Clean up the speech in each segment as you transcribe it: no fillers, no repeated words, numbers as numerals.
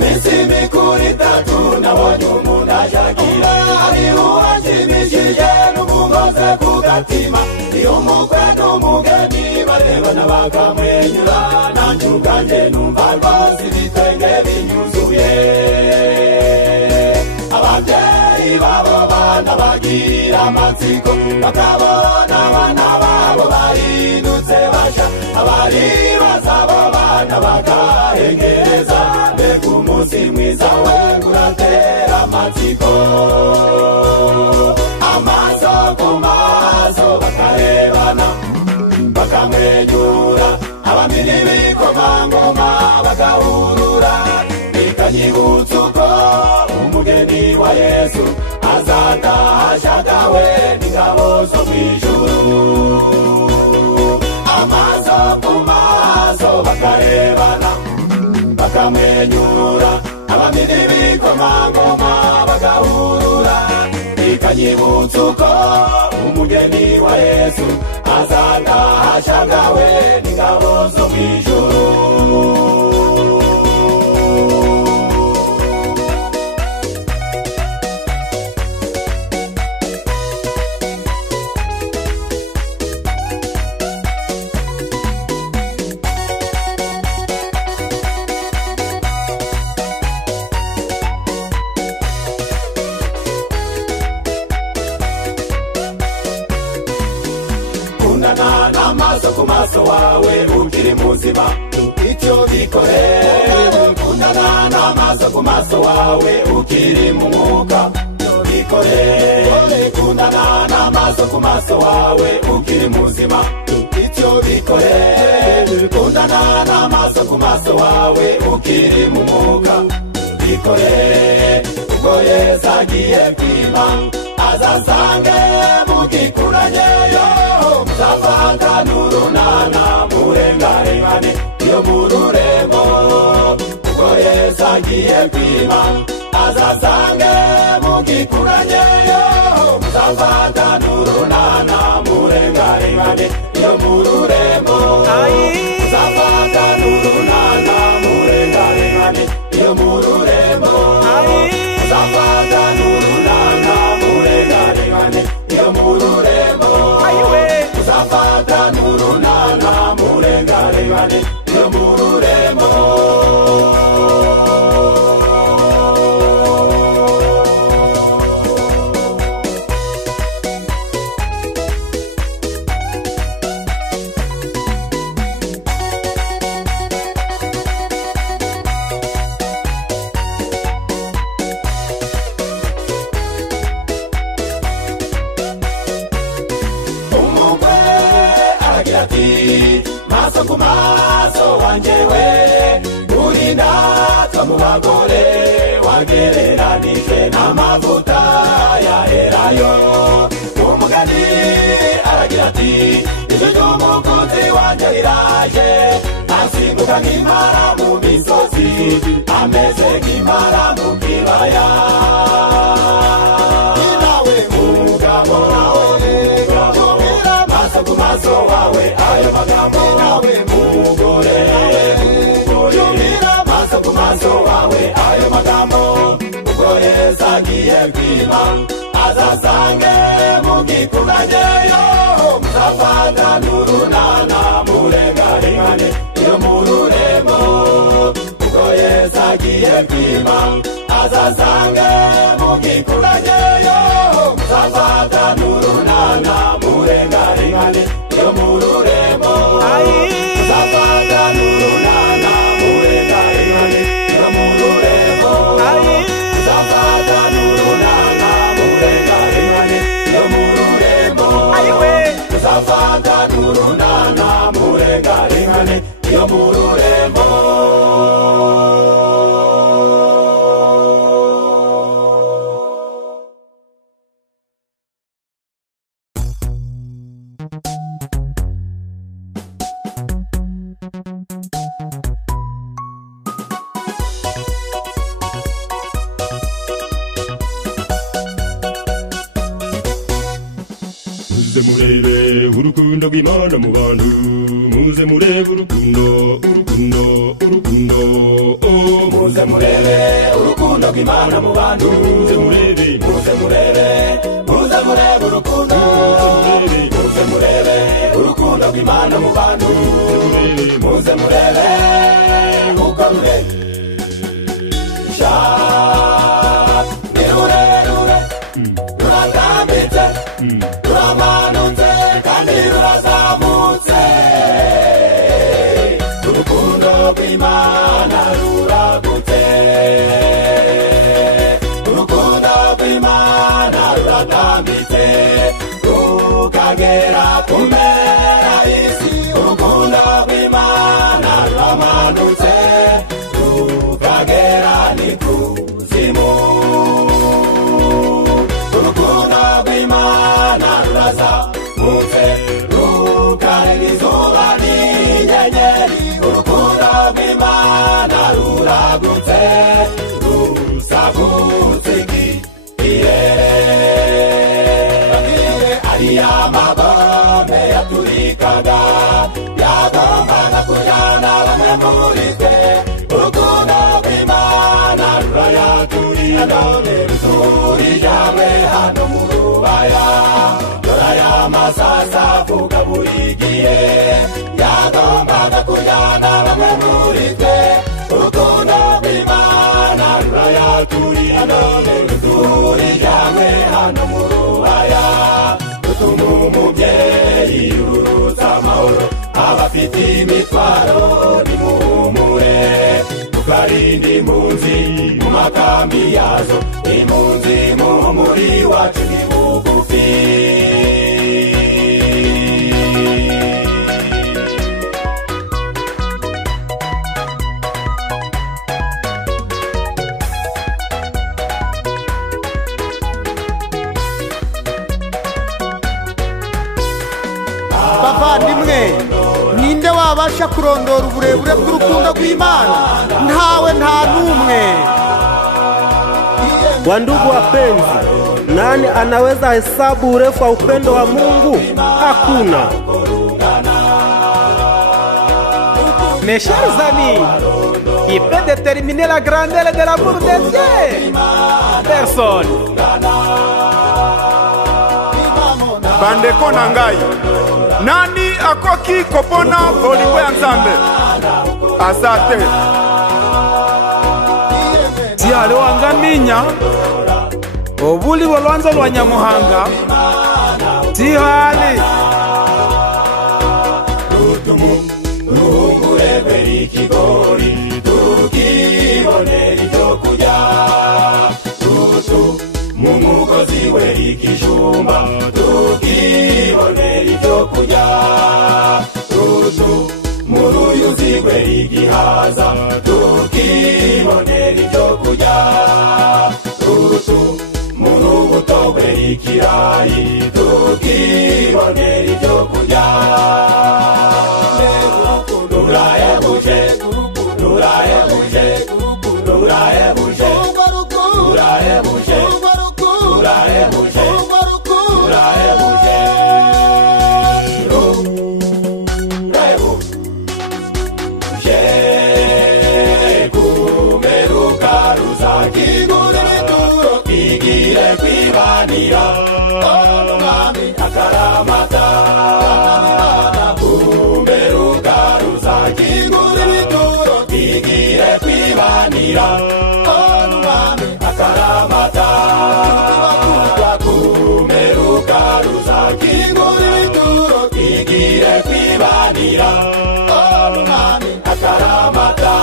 minsi mikuru itatu nabonye umuntu ajagira ari uwashimishije n'umugoze ku gatima iyo umukwe n'umugeni barebana bakamwenyura nanjye ubwanjye numva rwose ibitenge binyuzuye ababyeyi babo bana bagira amatsiko bakabona abana babo bahindutse basha abari bazabo bana bakahengereza mbega umunsi mwiza we uratera amatsiko amaso ku maso bakarebana bakamwenyura abami n'ibikomangoma bagahurura bikanyibutsa uko umugeni wa Yesu azataha ashagawe n'ingabo zo mw'ijuru amaso ku maso bakarebana bakamwenyura abami n'ibikomangoma bagahurura bikanyibutsa uko umugeni wa Yesu azataha ashagawe n'ingabo zo mw'ijuru amaso ku maso wawe ukiri muzima icyo bikore kundana n'amaso ku maso wawe ukiri mu mwuka bikore kundana n'amaso ku maso wawe ukiri muzima icyo bikore kundana n'amaso ku maso wawe ukiri mu mwuka bikore ubwo Yesu agiye kwima azasange mugikuranyeyo muzafata n'urunana murengarengane iyo mu rurembo ubwo Yesu agiye kwima azasange mugikuranyeyo muzafata n'urunana murengarengane iyo mu rurembo muzafata n'urunana murengarengane iyo mu rurembo muzafata n'urunana murengarengane iyo mu rurembo muzafata n'urunana murengarengane iyo mu rurembo maso ku maso wanjewe uri natwa mu bagore wagereranije n'amavuta ya Elayo umugani aragira ati ijwi ry'umukunzi wanjye riraje asimbuka nk'impara mu misozi ameze nk'impara mu kibaya nawe mugabo maso ku maso wawe ayo magambo nawe mugore yumira maso ku maso wawe ayo magambo ubwo Yesu agiye kwima azasange mugikuranyeyo muzafata n'urunana murengarengane iyo mu rurembo ubwo Yesu agiye kwima azasange mugikuranyeyo muzafata n'urunana murengarengane iyo mu rurembo muzafata n'urunana murengarengane iyo mu rurembo muzafata n'urunana murengarengane iyo mu rurembo muzafata n'urunana murengarengane iyo mu rurembo muze murebe urukundo rw'Imana mu bantu muze murebe urukundo muze murebe urukundo rw'Imana mu bantu muze murebe urukundo muze murebe urukundo rw'Imana mu bantu muze murebe uko rurebe ni rurerure ruratambitse ruramanutse kandi rurazamutse urukundo rw'Imana ruragutse urukundo rw'Imana ruratambitse rukagera ku mpera y'isi urukundo rw'Imana ruramanutse rukagera n'ikuzimu urukundo rw'Imana rurazamutse rukarenga izuba n'inyenyeri urukundo rw'Imana ruragutse rusagutse ikirere ariya mabombe yaturikaga yagombaga kujyana bamwe muri twe urukundo rw'Imana rurayaturira none ruturije hamwe hano mu rubaya dore aya masasa avuga buri gihe yagombaga kujyana bamwe muri twe urukundo rw'Imana rurayaturira none ruturije hamwe hano mu rubaya rutuma umubyeyi yururutsa amahoro abafite imitwaro nimuhumure tukarinda impunzi mu makambi yazo impunzi muri wacu ni bugufi bavandimwe ninde wabasha kurondora uburebure bw'urukundo rw'Imana ntawe nta numwe Wandugu wapenzi, nani anaweza hesabu urefu wa upendo wa Mungu? Hakuna. Mes chers amis, qui peut déterminer la grandeur de l'amour de Dieu? Personne. Bandeko na ngai, nani akoki kopona bolingo ya Nzambe? Asate Tia lo angaminya obuli bolwanzo lwa Nyamuhanga tihali ruhungure ikigori tukibonera ibyo kurya mu mugozi we ikijumba tukibonera ibyo kurya mu ruyuzi we igihaza tukibonera ibyo kurya mu rubuto we ikirayi tukibonera ibyo kurya rurahebuje rurahebuje rurahebuje rurahebuje rurahebuje rurahebuje rurahebuje kumeruka ruzakigurira ituro igire kwibanira umwami akaramata kumeruka ruzakigurira ituro igire kwibanira umwami akaramata kumeruka ruzakigurira ituro igire kwibanira umwami akaramata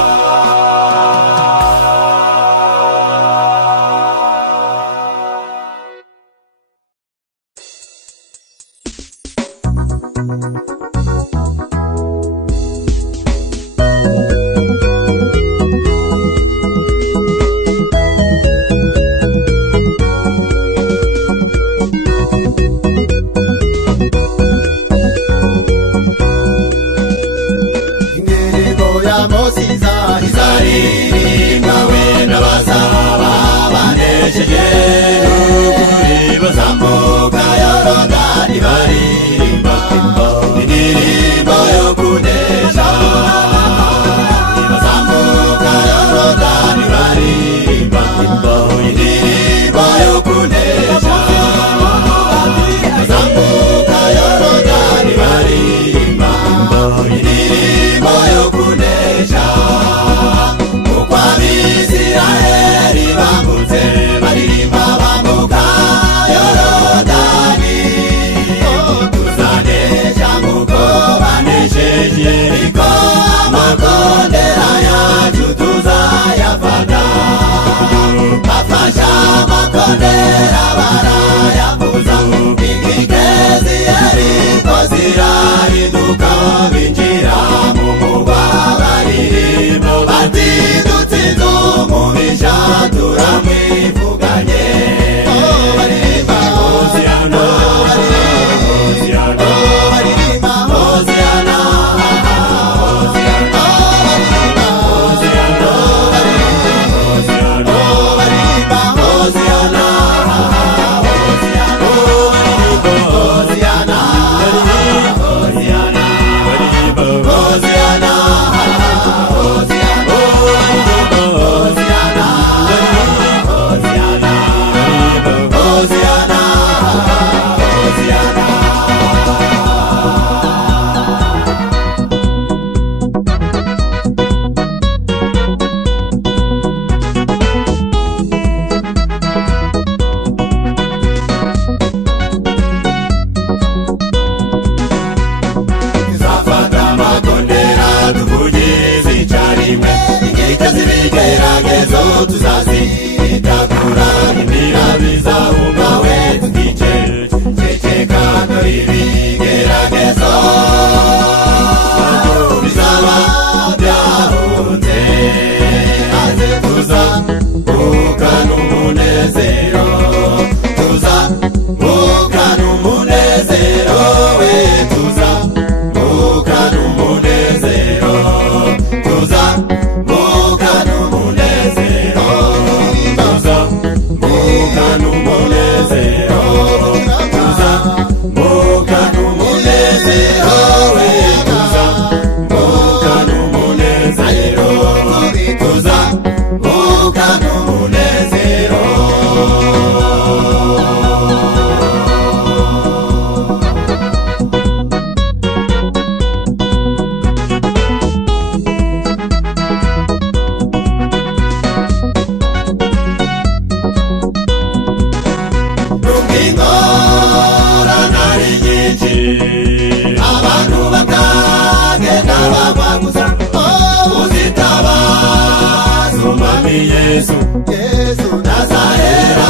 Yesu, Yesu nazahera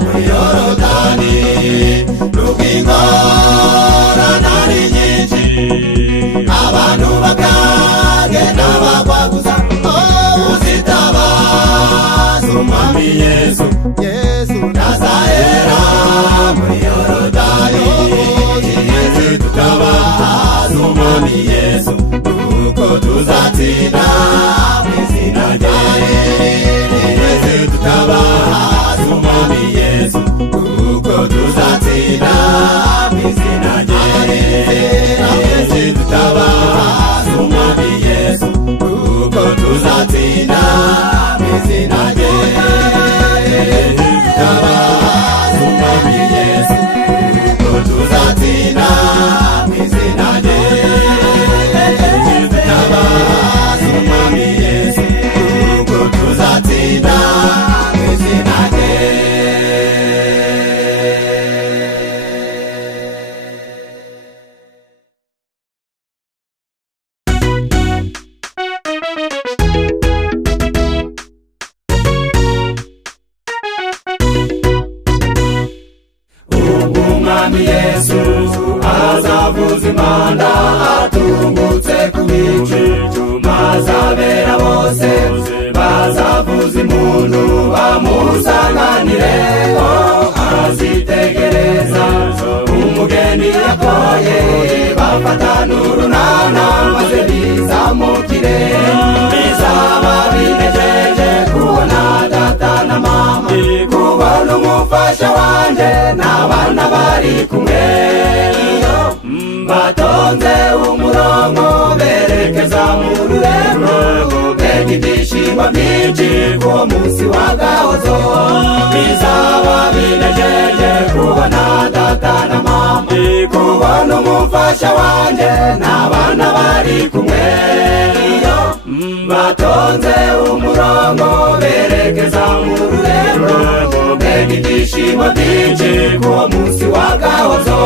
muri Yorodani, rukingorana ari nyinshi, abantu bakagenda bagwaguza, uzitabaza umwami Yesu, Yesu nazahera muri Yorodani, twese tutabaza umwami Yesu, kuko tuzatsinda mw'izina rye. Twese tutabaza umwami Yesu, kuko tuzatsinda mw'izina rye. Twese tutabaza umwami Yesu, kuko tuzatsinda mw'izina rye. Tutabaza umwami Yesu, kuko tuzatsinda mw'izina rye. Tutabaza umwami Yesu, kuko tuzatsinda mw'izina rye. Umwami Yesu azavuza impanda atungutse ku bicu, mazabera bose bazavuza impundu bamusanganire. Azitegereza umugeni yakoye, bafatana urunana maze bizamukire. Bizaba binejeje kubona data na mama, kubona umufasha wanje n'abana bari kumwe. Batonze umurongo berekeza mu rurembo, mbega ibyishimo byinshi kuwo munsi wa gahozo. Bizaba binejeje kubona data na mama, kubona umufasha wanje n'abana bari kumwe. Batonze umurongo berekeza mu rurembo, mbega ibyishimo byinshi kuwo munsi wa gahozo.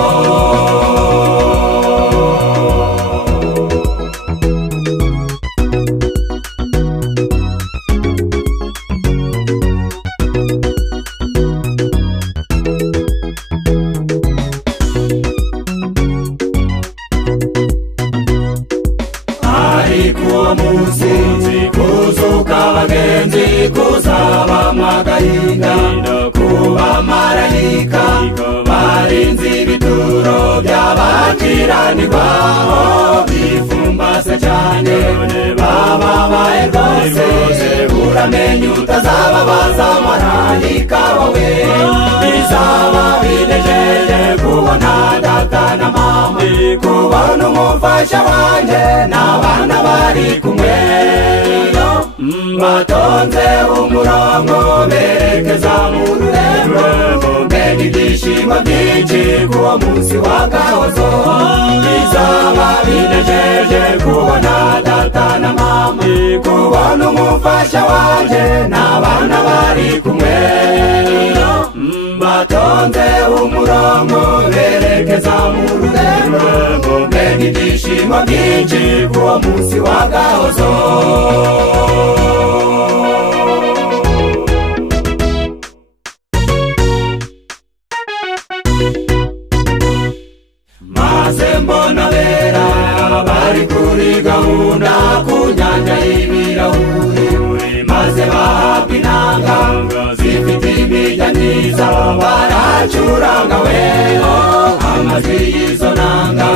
Kuwo munsi kuzuka abagenzi kuzaba mwagahinda, kuba marayika barinze ibituro by'abakiranirwa. Bifumbase cyane bababaye rwose, uramenye utazababaza marayika wawe. Bizaba binejeje kubona data na mama, kubona umufasha wanje n'abana bari kumwe. Batonze umurongo berekeza mu rurembo, mbega ibyishimo byinshi kuwo munsi wa gahozo. Bizaba binejeje kubona data na mama, kubona umufasha wanje n'abana bari kumwe. Batonze umurongo berekeza mu rurembo, mbega ibyishimo byinshi kuwo munsi wa gahozo. Maze mbona bera bari kuri gahunda ku nyanja y'ibirahuri, maze bahabwa inanga zifite imirya myiza, baracuranga weho amajwi y'izo nanga,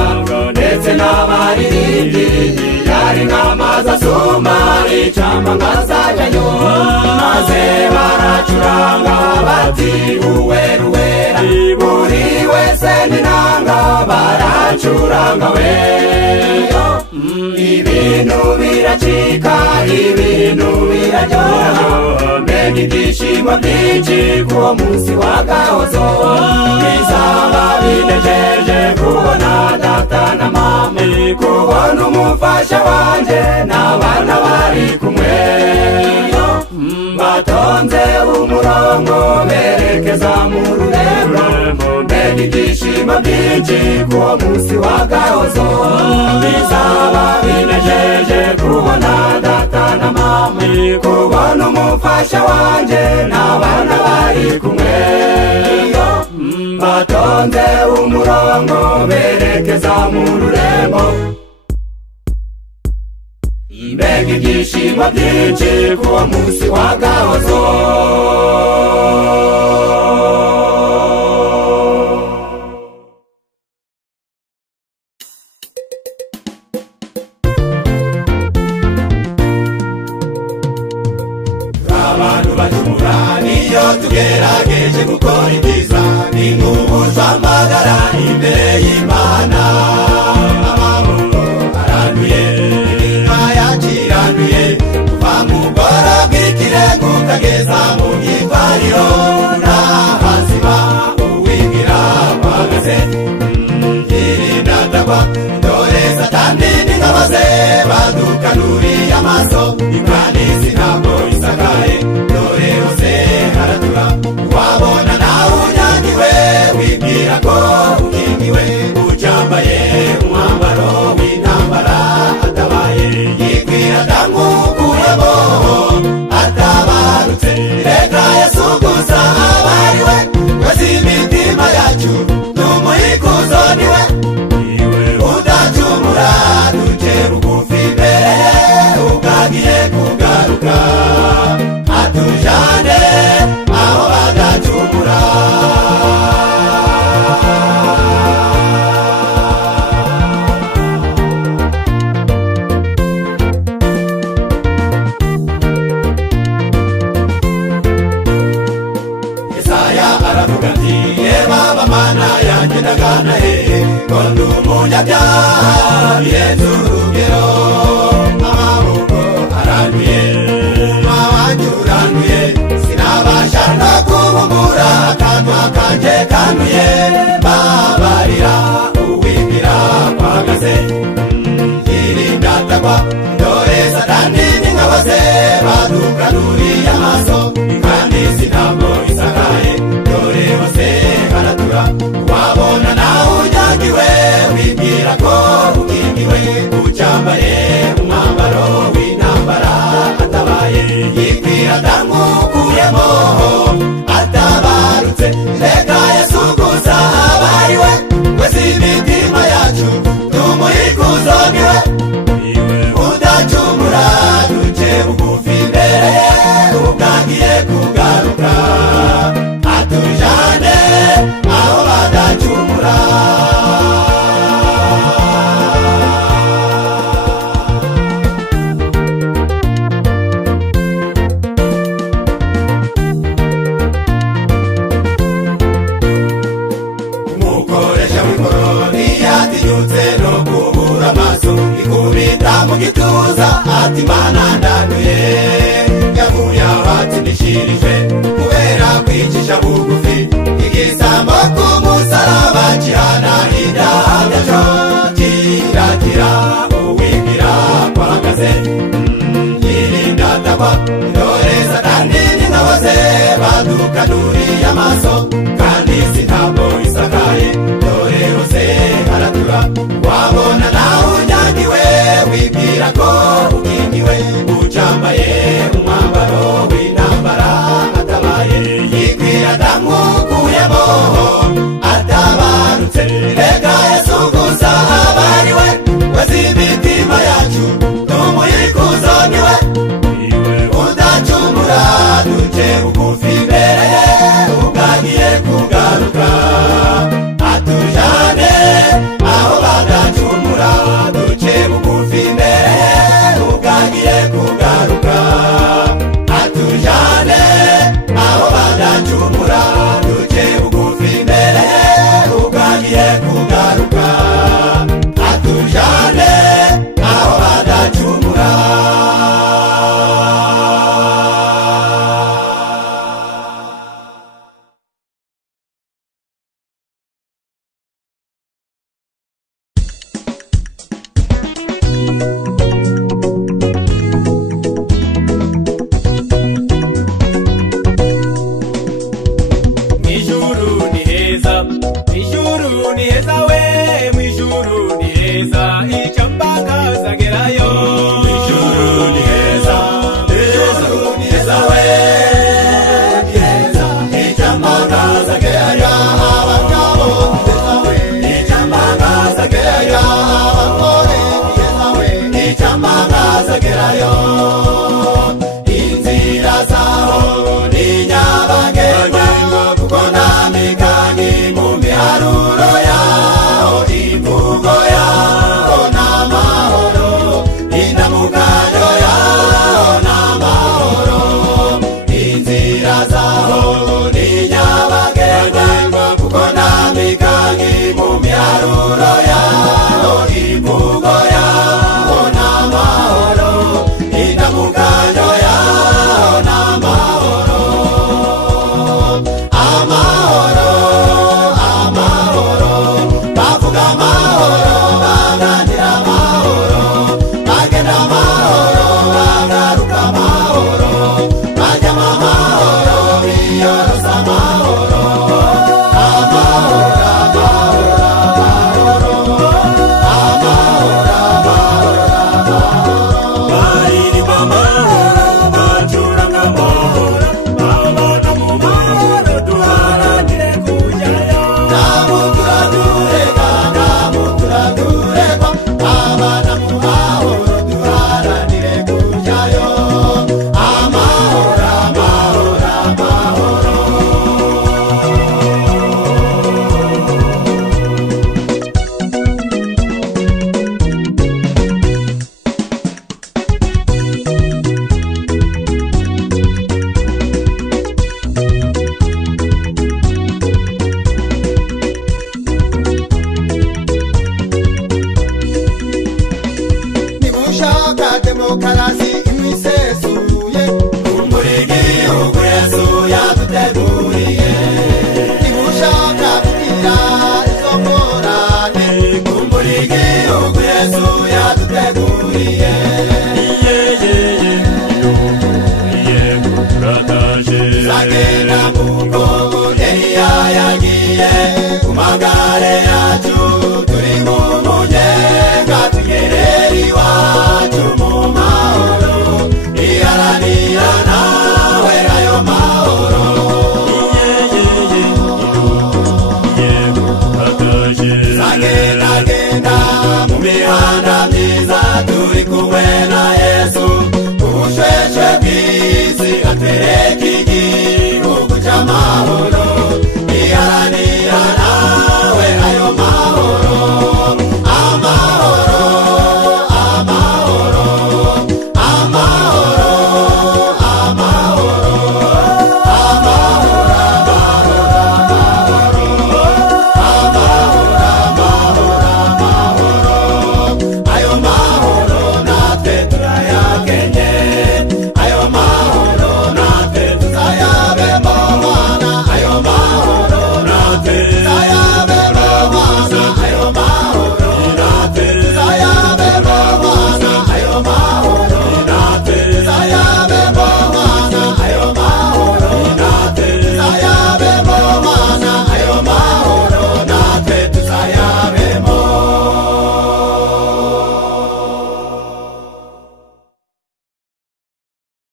ndetse n'abaririmbyi yari nk'amazi asuma icamba nkazajyayo. Maze baracuranga bati uwera uwera, buri wese n'inanga baracuranga weho. Ibintu biracika, ibintu biraryoha, mbega ibyishimo byinshi kuwo munsi wa gahozo. Bizaba binejeje kubona data na mama, kubona umufasha wanje n'abana bari kumwe. Batonze umurongo berekeza mu rurembo, mbega mbega ibyishimo byinshi kuwo munsi w'agahozo bizaba binejeje kubona data na mama kubona umufasha wanje n'abana bari kumwe batonze umurongo berekeza mu rurembo mbega ibyishimo byinshi kuwo munsi w'agahozo abantu bacumura niyo tugerageje gukora ibyiza ni nk'ubuzamagara imbere y'Imana amaboko aranduye iminwa yaciranduye kuva mu bworo bw'ikirenga ukageza mu gifariro nta hazima uwibwira bahagaze yirinda atagwa dore satani n'ingabo ze badukanuriye amaso ikanisi ntabwo isakaye dore hose haratura wabona nawe unyangiwe wibwira ko ukingiwe ucyambaye umwambaro w'intambara atabaye yikwira ndamukuyemo atabarutse reka Yesu gusa abariwe wezi imitima yacu n'umuhikuzo niwe udacumura duce bugufi imbere ugagiye kugaruka atujane aho badacumura Yesaya aravuga ati yebaba mana yanjye ndagana hehe ko ndi umunyabyaha birenze urugero amaboko aranduye umutima wanjye uranduye sinabasha no kubumbura akanwa kanjye kanduye babarira uwibwira kwahagaze yirinda atagwa dore satani n'ingabo ze badukanuriye amaso kandi sinabwo isakaye dore hose haratura wabona nawe unyagiwe wibwira ko ukingiwe ucyambaye umwambaro w'intambara atabaye yikwira ndamukuyemo atabarutse reka Yesu gusa abariwe wese imitima yacu tumuhikuzo niwe udacumura duce bugufi imbere ubwagiye kugaruka atujane aho badacumura umukoresha w'ikoroni yatinyutse no kubura amaso ikubita mu gituza ati mana ndanduye yavuye aho atsindishirijwe kubera kwicisha bugufi igisambo ku musaraba gihana ibyaha byacu kiratira uwibwira kwahagaze yirinda atagwa dore satani n'ingabo ze badukanuriye amaso kandi sintabwo isakaye dore hose haratura wabona nawe unyangiwe wibwira ko ukingiwe ucyambaye umwambaro w'intambara atabaye yikwira ndamukuyemo atabarutse reka Yesu gusa abariwe wezi imitima yacu n'umuhikuzo niwe udacumura duce bugufi imbere ubwagiye kugaruka atujane aho badacumura duce bugufi imbere ubwagiye kugaruka atujane tuzegerayo